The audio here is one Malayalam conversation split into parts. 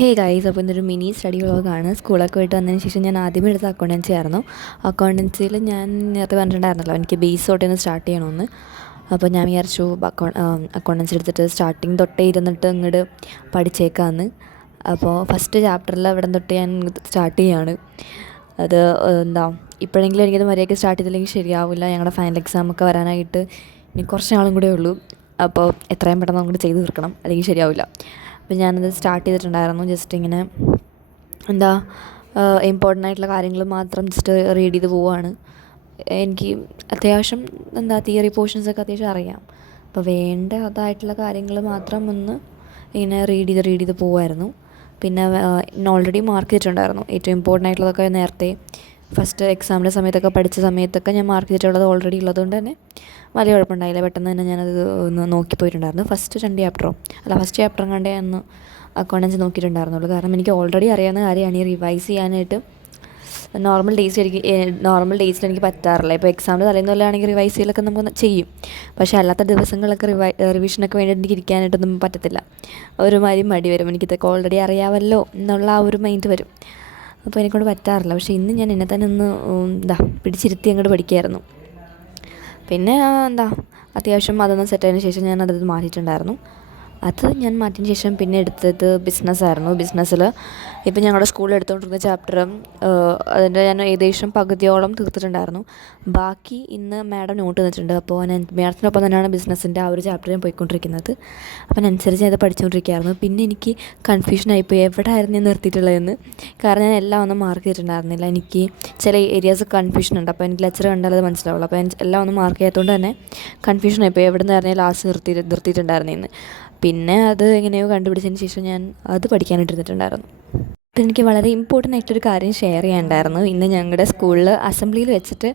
ഹേ ഗൈസ്, അപ്പോൾ ഇന്നൊരു മിനി സ്റ്റഡി വ്ളോഗാണ്. സ്കൂളൊക്കെ വിട്ട് വന്നതിന് ശേഷം ഞാൻ ആദ്യമേ എടുത്ത അക്കൗണ്ടൻസി ആയിരുന്നു. അക്കൗണ്ടൻസിയിൽ ഞാൻ നേരത്തെ പറഞ്ഞിട്ടുണ്ടായിരുന്നല്ലോ എനിക്ക് ബേസ് തൊട്ടേ ഒന്ന് സ്റ്റാർട്ട് ചെയ്യണമെന്ന്. അപ്പോൾ ഞാൻ വിചാരിച്ചു അക്കൗണ്ടൻസി എടുത്തിട്ട് സ്റ്റാർട്ടിങ് തൊട്ടേ ഇരുന്നിട്ട് ഇങ്ങോട്ട് പഠിച്ചേക്കാമെന്ന്. അപ്പോൾ ഫസ്റ്റ് ചാപ്റ്ററിൽ അവിടെ തൊട്ട് ഞാൻ സ്റ്റാർട്ട് ചെയ്യുകയാണ്. അത് ഇപ്പോഴെങ്കിലും എനിക്കത് മര്യാദയ്ക്ക് സ്റ്റാർട്ട് ചെയ്തില്ലെങ്കിൽ ശരിയാവില്ല. ഞങ്ങളുടെ ഫൈനൽ എക്സാമൊക്കെ വരാനായിട്ട് ഇനി കുറച്ച് നാളും കൂടെ ഉള്ളൂ. അപ്പോൾ എത്രയും പെട്ടെന്ന് അങ്ങോട്ട് ചെയ്ത് തീർക്കണം, അല്ലെങ്കിൽ ശരിയാവില്ല. അപ്പോൾ ഞാനത് സ്റ്റാർട്ട് ചെയ്തിട്ടുണ്ടായിരുന്നു. ജസ്റ്റ് ഇങ്ങനെ ഇമ്പോർട്ടൻ്റ് ആയിട്ടുള്ള കാര്യങ്ങൾ മാത്രം ജസ്റ്റ് റീഡ് ചെയ്ത് പോവുകയാണ്. എനിക്ക് അത്യാവശ്യം തിയറി പോർഷൻസൊക്കെ അത്യാവശ്യം അറിയാം. അപ്പോൾ അതായിട്ടുള്ള കാര്യങ്ങൾ മാത്രം ഒന്ന് ഇങ്ങനെ റീഡ് ചെയ്ത് പോവുമായിരുന്നു. പിന്നെ ഓൾറെഡി മാർക്ക് ചെയ്തിട്ടുണ്ടായിരുന്നു. ഏറ്റവും ഇമ്പോർട്ടൻ്റ് ആയിട്ടുള്ളതൊക്കെ നേരത്തെ ഫസ്റ്റ് എക്സാമിൻ്റെ സമയത്തൊക്കെ പഠിച്ച സമയത്തൊക്കെ ഞാൻ മാർക്ക് ചെയ്തിട്ടുള്ളത് ഓൾറെഡി ഉള്ളതുകൊണ്ട് തന്നെ വലിയ കുഴപ്പമുണ്ടായില്ല. പെട്ടെന്ന് തന്നെ ഞാനത് ഒന്ന് നോക്കിപ്പോയിട്ടുണ്ടായിരുന്നു. ഫസ്റ്റ് ചാപ്റ്ററും കണ്ടേ അന്ന് അക്കൗണ്ടൻസി നോക്കിയിട്ടുണ്ടായിരുന്നുള്ളൂ. കാരണം എനിക്ക് ഓൾറെഡി അറിയാവുന്ന കാര്യമാണ്. ഈ റിവൈസ് ചെയ്യാനായിട്ട് നോർമൽ ഡേയ്സിൽ എനിക്ക് പറ്റാറില്ല. ഇപ്പോൾ എക്സാമിൻ്റെ തലേന്ന് വല്ലതാണെങ്കിൽ റിവൈസ് ചെയ്യലൊക്കെ നമുക്ക് ചെയ്യും. പക്ഷേ അല്ലാത്ത ദിവസങ്ങളൊക്കെ റിവിഷനൊക്കെ വേണ്ടി എനിക്ക് ഇരിക്കാനായിട്ടൊന്നും പറ്റത്തില്ല. ഒരുമാതിരി മടി വരും. എനിക്കിതൊക്കെ ഓൾറെഡി അറിയാമല്ലോ എന്നുള്ള ആ ഒരു മൈൻഡ് വരും. അപ്പോൾ എനിക്കൊണ്ട് പറ്റാറില്ല. പക്ഷേ ഇന്ന് ഞാൻ എന്നെ തന്നെ ഒന്ന് പിടിച്ചിരുത്തി അങ്ങോട്ട് പഠിക്കുമായിരുന്നു. പിന്നെ അത്യാവശ്യം അതൊന്ന് സെറ്റായതിനു ശേഷം ഞാൻ അതത് മാറ്റിയിട്ടുണ്ടായിരുന്നു. അത് ഞാൻ മാറ്റിയതിന് ശേഷം പിന്നെ എടുത്തത് ബിസിനസ്സായിരുന്നു. ബിസിനസ്സിൽ ഇപ്പം ഞങ്ങളുടെ സ്കൂളിൽ എടുത്തുകൊണ്ടിരുന്ന ചാപ്റ്റർ അതിൻ്റെ ഞാൻ ഏകദേശം പകുതിയോളം തീർത്തിട്ടുണ്ടായിരുന്നു. ബാക്കി ഇന്ന് മാഡം നോട്ട് തന്നിട്ടുണ്ട്. അപ്പോൾ ഞാൻ മാഡത്തിനൊപ്പം തന്നെയാണ് ബിസിനസ്സിൻ്റെ ആ ഒരു ചാപ്റ്റർ ഞാൻ പോയിക്കൊണ്ടിരിക്കുന്നത്. അപ്പം അതിനനുസരിച്ച് ഞാൻ അത് പഠിച്ചുകൊണ്ടിരിക്കുകയായിരുന്നു. പിന്നെ എനിക്ക് കൺഫ്യൂഷനായിപ്പോയി എവിടെ ആയിരുന്നു ഞാൻ നിർത്തിയിട്ടുള്ളതെന്ന്. കാരണം ഞാൻ എല്ലാം ഒന്നും മാർക്ക് ചെയ്തിട്ടുണ്ടായിരുന്നില്ല. എനിക്ക് ചില ഏരിയാസ് കൺഫ്യൂഷൻ ഉണ്ട്. അപ്പോൾ എനിക്ക് ലെക്ചർ കണ്ടാലത് മനസ്സിലാവുള്ളൂ. അപ്പോൾ ഞാൻ എല്ലാം ഒന്നും മാർക്ക് ചെയ്യാത്തതുകൊണ്ട് തന്നെ കൺഫ്യൂഷനായിപ്പോയി എവിടെ നിന്നായിരുന്നു ലാസ്റ്റ് നിർത്തിയിട്ടുണ്ടായിരുന്നതെന്ന്. പിന്നെ അത് എങ്ങനെയോ കണ്ടുപിടിച്ചതിന് ശേഷം ഞാൻ അത് പഠിക്കാനിട്ടിരുന്നിട്ടുണ്ടായിരുന്നു. അപ്പോൾ എനിക്ക് വളരെ ഇമ്പോർട്ടൻ്റ് ആയിട്ടൊരു കാര്യം ഷെയർ ചെയ്യാനുണ്ടായിരുന്നു. ഇന്ന് ഞങ്ങളുടെ സ്കൂളിൽ അസംബ്ലിയിൽ വെച്ചിട്ട്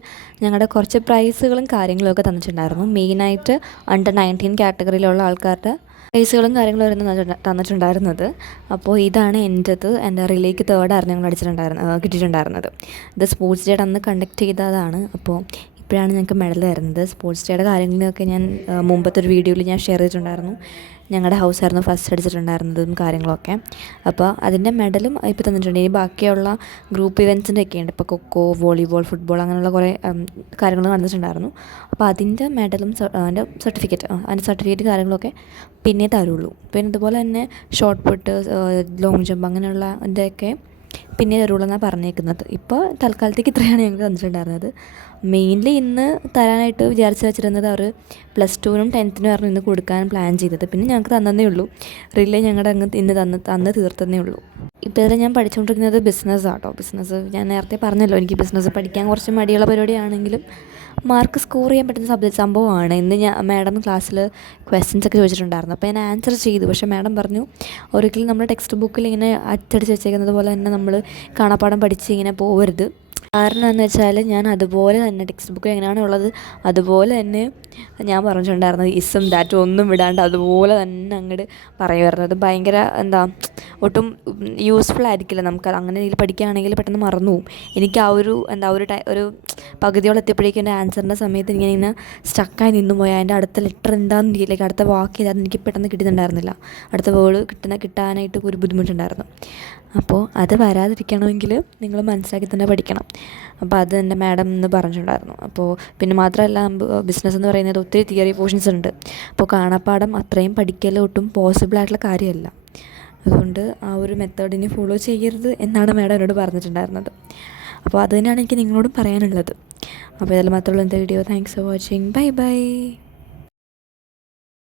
ഞങ്ങളുടെ കുറച്ച് പ്രൈസുകളും കാര്യങ്ങളും ഒക്കെ തന്നിട്ടുണ്ടായിരുന്നു. മെയിനായിട്ട് അണ്ടർ 19 കാറ്റഗറിയിലുള്ള ആൾക്കാരുടെ പ്രൈസുകളും കാര്യങ്ങളും ആയിരുന്നു തന്നിട്ടുണ്ടായിരുന്നത്. അപ്പോൾ ഇതാണ് എൻ്റെ റിലേക്ക് 3rd ആയിരുന്നു ഞങ്ങൾ കിട്ടിയിട്ടുണ്ടായിരുന്നത്. ഇത് സ്പോർട്സ് ഡേയുടെ അന്ന് കണ്ടക്ട് ചെയ്തതാണ്. അപ്പോൾ ഇപ്പോഴാണ് ഞങ്ങൾക്ക് മെഡൽ തരുന്നത്. സ്പോർട്സ് ഡേയുടെ കാര്യങ്ങളൊക്കെ ഞാൻ മുമ്പത്തെ ഒരു വീഡിയോയിൽ ഞാൻ ഷെയർ ചെയ്തിട്ടുണ്ടായിരുന്നു. ഞങ്ങളുടെ ഹൗസായിരുന്നു ഫസ്റ്റ് അടിച്ചിട്ടുണ്ടായിരുന്നതും കാര്യങ്ങളൊക്കെ. അപ്പോൾ അതിൻ്റെ മെഡലും ഇപ്പോൾ തന്നിട്ടുണ്ട്. ഇനി ബാക്കിയുള്ള ഗ്രൂപ്പ് ഇവൻറ്റ്സിൻ്റെ ഒക്കെ ഉണ്ട്. ഇപ്പോൾ കൊക്കോ, വോളിബോൾ, ഫുട്ബോൾ അങ്ങനെയുള്ള കുറേ കാര്യങ്ങൾ നടന്നിട്ടുണ്ടായിരുന്നു. അപ്പോൾ അതിൻ്റെ മെഡലും അതിൻ്റെ സർട്ടിഫിക്കറ്റ് കാര്യങ്ങളൊക്കെ പിന്നെ തരുള്ളൂ. പിന്നെ ഇതുപോലെ തന്നെ ഷോർട്ട് പുട്ട്, ലോങ് ജമ്പ് അങ്ങനെയുള്ള ഇതിൻ്റെയൊക്കെ പിന്നെ തരുള്ളൂ എന്നാണ് പറഞ്ഞേക്കുന്നത്. ഇപ്പോൾ തൽക്കാലത്തേക്ക് ഇത്രയാണ് ഞങ്ങൾക്ക് തന്നിട്ടുണ്ടായിരുന്നത്. മെയിൻലി ഇന്ന് തരാനായിട്ട് വെച്ചിരുന്നത് അവർ +2നും 10നും ആയിരുന്നു ഇന്ന് കൊടുക്കാൻ പ്ലാൻ ചെയ്തത്. പിന്നെ ഞങ്ങൾക്ക് തന്നതേ ഉള്ളൂ. റിലേ ഞങ്ങളുടെ ഇന്ന് തന്ന് തീർത്തതേ ഉള്ളൂ. ഇപ്പോൾ ഇതിൽ ഞാൻ പഠിച്ചുകൊണ്ടിരിക്കുന്നത് ബിസിനസ്സാട്ടോ. ബിസിനസ് ഞാൻ നേരത്തെ പറഞ്ഞല്ലോ, എനിക്ക് ബിസിനസ് പഠിക്കാൻ കുറച്ച് മടിയുള്ള പരിപാടിയാണെങ്കിലും മാർക്ക് സ്കോർ ചെയ്യാൻ പറ്റുന്ന സംഭവമാണ്. ഇന്ന് മാഡം ക്ലാസ്സിൽ ക്വസ്റ്റ്യൻസ് ഒക്കെ ചോദിച്ചിട്ടുണ്ടായിരുന്നു. അപ്പോൾ ഞാൻ ആൻസർ ചെയ്തു. പക്ഷേ മാഡം പറഞ്ഞു ഒരിക്കലും നമ്മൾ ടെക്സ്റ്റ് ബുക്കിൽ ഇങ്ങനെ അച്ചടിച്ച് വെച്ചേക്കുന്നത് പോലെ തന്നെ നമ്മൾ കാണാപ്പാഠം പഠിച്ച് ഇങ്ങനെ പോകരുത്. കാരണം എന്ന് വെച്ചാൽ ഞാൻ അതുപോലെ തന്നെ ടെക്സ്റ്റ് ബുക്കിൽ എങ്ങനെയാണോ ഉള്ളത് അതുപോലെ തന്നെ ഞാൻ പറഞ്ഞിട്ടുണ്ടായിരുന്നത്. ഇസും ദാറ്റും ഒന്നും വിടാണ്ട് അതുപോലെ തന്നെ അങ്ങോട്ട് പറയുമായിരുന്നു. അത് ഭയങ്കര ഒട്ടും യൂസ്ഫുൾ ആയിരിക്കില്ല. നമുക്കത് അങ്ങനെ രീതിയിൽ പഠിക്കുകയാണെങ്കിൽ പെട്ടെന്ന് മറന്നു പോകും. എനിക്ക് ആ ഒരു പകുതിയോളം എത്തിയപ്പോഴേക്കും എൻ്റെ ആൻസറിൻ്റെ സമയത്ത് ഇങ്ങനെ സ്റ്റക്കായി നിന്നു പോയാൽ അതിൻ്റെ അടുത്ത ലെറ്റർ എന്താണെന്ന് രീതിയിലേക്ക് അടുത്ത വാക്ക് ഏതാണെന്ന് എനിക്ക് പെട്ടെന്ന് കിട്ടുന്നുണ്ടായിരുന്നില്ല. അടുത്ത വേർഡ് കിട്ടാനായിട്ട് ഒരു ബുദ്ധിമുട്ടുണ്ടായിരുന്നു. അപ്പോൾ അത് വരാതിരിക്കണമെങ്കിൽ നിങ്ങൾ മനസ്സിലാക്കി തന്നെ പഠിക്കണം. അപ്പോൾ അത് എൻ്റെ മാഡം എന്ന് പറഞ്ഞിട്ടുണ്ടായിരുന്നു. അപ്പോൾ പിന്നെ മാത്രമല്ല, ബിസിനസ് എന്ന് പറയുന്നത് ഒത്തിരി തിയറി പോർഷൻസ് ഉണ്ട്. അപ്പോൾ കാണാപ്പാഠം അത്രയും പഠിക്കൽ ഒട്ടും പോസിബിളായിട്ടുള്ള കാര്യമല്ല. അതുകൊണ്ട് ആ ഒരു മെത്തേഡിനെ ഫോളോ ചെയ്യരുത് എന്നാണ് മാഡം എന്നോട് പറഞ്ഞിട്ടുണ്ടായിരുന്നത്. അപ്പോൾ അത് തന്നെയാണ് എനിക്ക് നിങ്ങളോടും പറയാനുള്ളത്. അപ്പോൾ ഇതിൽ മാത്രമുള്ള എൻ്റെ video. Thanks for watching. By.